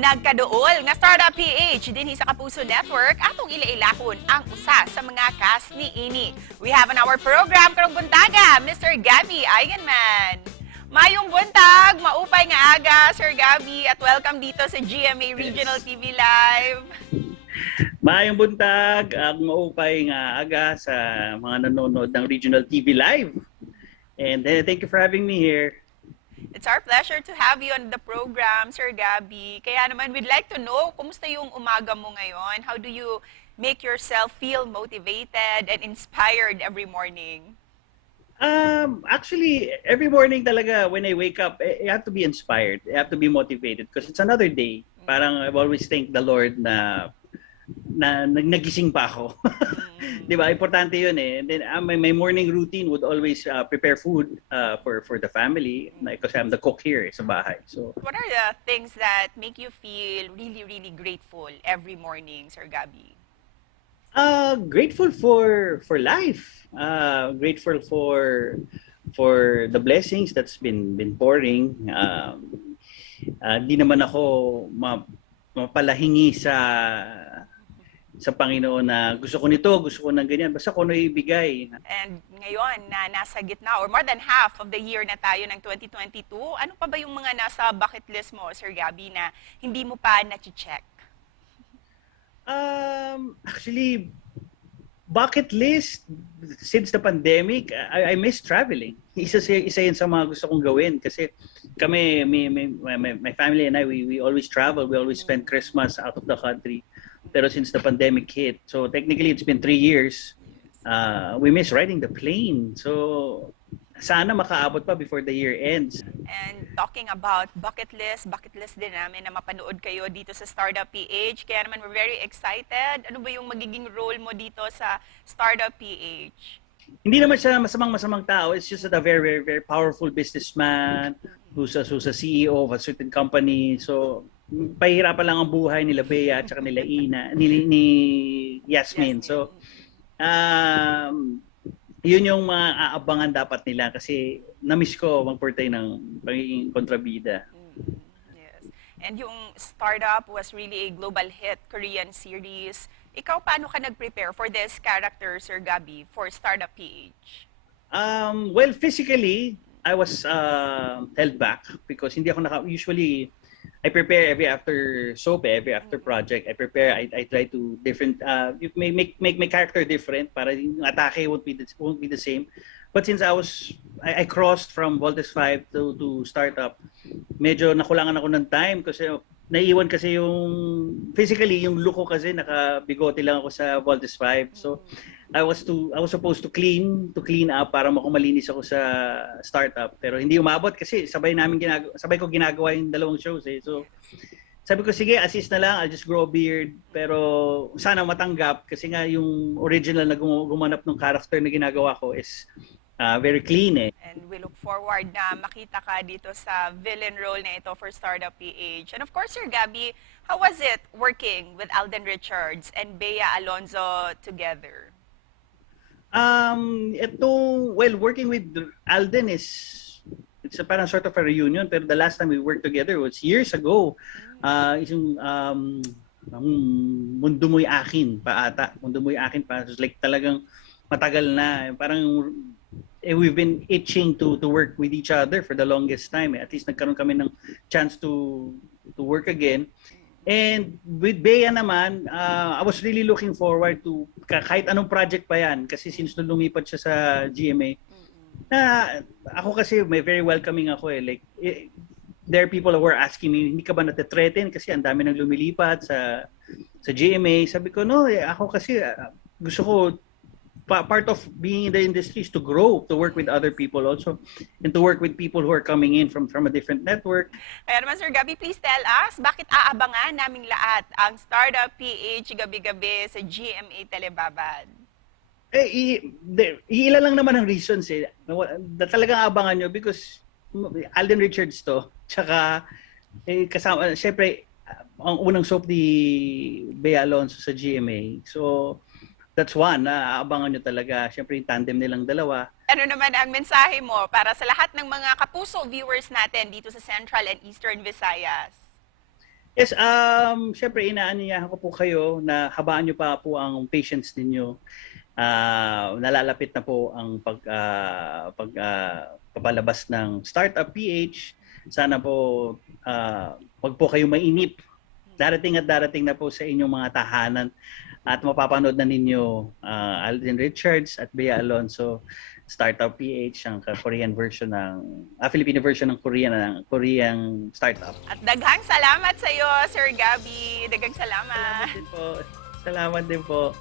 nagkaduol nga Startup PH dinhi sa Kapuso Network atong ilailahon ang usa sa mga cast ni ini. We have on our program karong buntaga, Mr. Gabby Eigenman. Mayong buntag, maupay nga aga, Sir Gabby, at welcome dito sa GMA Regional TV Live. Maayong buntag, ang maupay nga aga sa mga nanonood ng Regional TV Live. And thank you for having me here. It's our pleasure to have you on the program, Sir Gabby. Kaya naman, we'd like to know, kumusta yung umaga mo ngayon? How do you make yourself feel motivated and inspired every morning? Actually, every morning talaga when I wake up, I have to be inspired. I have to be motivated because it's another day. Parang I've always thanked the Lord na nagising pa ako. Di ba? Importante yun eh. And then my morning routine would always prepare food for the family because I'm the cook here sa bahay. So, What are the things that make you feel really, really grateful every morning, Sir Gabby? grateful for life. Grateful for the blessings that's been pouring. Di naman ako mapalahingi sa Panginoon na gusto ko nito, gusto ko ng ganyan. Basta ko na ibigay. And ngayon, na nasa gitna or more than half of the year na tayo ng 2022, ano pa ba yung mga nasa bucket list mo, Sir Gabby, na hindi mo pa na-check? Actually, bucket list, since the pandemic, I miss traveling. Isa yun sa mga gusto kong gawin kasi kami, my family and I, we always travel. We always spend Christmas out of the country. Pero since the pandemic hit, so technically it's been 3 years, we miss riding the plane. So sana makaabot pa before the year ends. And talking about bucket list din namin na mapanood kayo dito sa Startup PH. Kaya naman we're very excited. Ano ba yung magiging role mo dito sa Startup PH? Hindi naman siya masamang tao. It's just a very, very, very powerful businessman who's a CEO of a certain company. So pahirapan lang ang buhay nila Bea at saka nila Ina, ni Yasmin. So yun yung mga aabangan dapat nila kasi na-miss ko mag-portray ng pagiging kontrabida. Yes. And yung Startup was really a global hit Korean series. Ikaw, paano ka nag-prepare for this character, Sir Gabby, for Startup PH? Well, physically, I was held back because hindi ako usually I prepare every after soap, every after project. I prepare. I try to different. You make my character different para yung atake won't be the same. But since I crossed from Voltes 5 to Startup, medyo nakulangan ako ng time kasi naiiwan kasi yung physically yung look ko kasi nakabigote lang ako sa Voltes 5. So I was supposed to clean up para malinis ako sa Startup, pero hindi umabot kasi sabay ko ginagawa yung dalawang shows eh. So sabi ko sige, assist na lang, I'll just grow a beard, pero sana matanggap kasi nga yung original na gumanap ng character na ginagawa ko is very clean eh. And we look forward na makita ka dito sa villain role na ito for Startup PH. And of course, Sir Gabby, how was it working with Alden Richards and Bea Alonzo together? Working with Alden it's a parang sort of a reunion, pero the last time we worked together was years ago. Yung Mundo Mo'y Akin pa ata. Mundo Mo'y Akin pa. It was like talagang matagal na. Parang we've been itching to work with each other for the longest time. At least nagkaroon kami ng chance to work again. And with Bea naman, I was really looking forward to kahit anong project pa yan kasi since nung lumipat siya sa GMA, ako kasi may very welcoming ako eh. Like, there are people who were asking me, hindi ka ba nate-threaten kasi ang dami nang lumilipat sa GMA. Sabi ko, no, ako kasi gusto ko part of being in the industry is to grow, to work with other people also, and to work with people who are coming in from a different network. Kaya naman, Sir Gabby, please tell us, bakit aabangan naming lahat ang Startup PH gabi-gabi sa GMA Telebabad? Ilan lang naman ang reasons eh. Talagang aabangan nyo because Alden Richards to, tsaka kasama, syempre, ang unang soap ni Bea Alonzo sa GMA. So, that's one na aabangan nyo talaga. Siyempre yung tandem nilang dalawa. Ano naman ang mensahe mo para sa lahat ng mga kapuso viewers natin dito sa Central and Eastern Visayas? Yes, syempre inaanyayahan ko po kayo na habaan niyo pa po ang patience ninyo. Nalalapit na po ang papalabas ng Startup PH. Sana po wag po kayo mainip. Darating at darating na po sa inyong mga tahanan at mapapanood na ninyo Alden Richards at Bea Alonso Startup PH, ang Korean version ng Filipino version ng Korean startup. At daghang salamat sa iyo, Sir Gabby. Daghang salamat. Salamat din po. Salamat din po.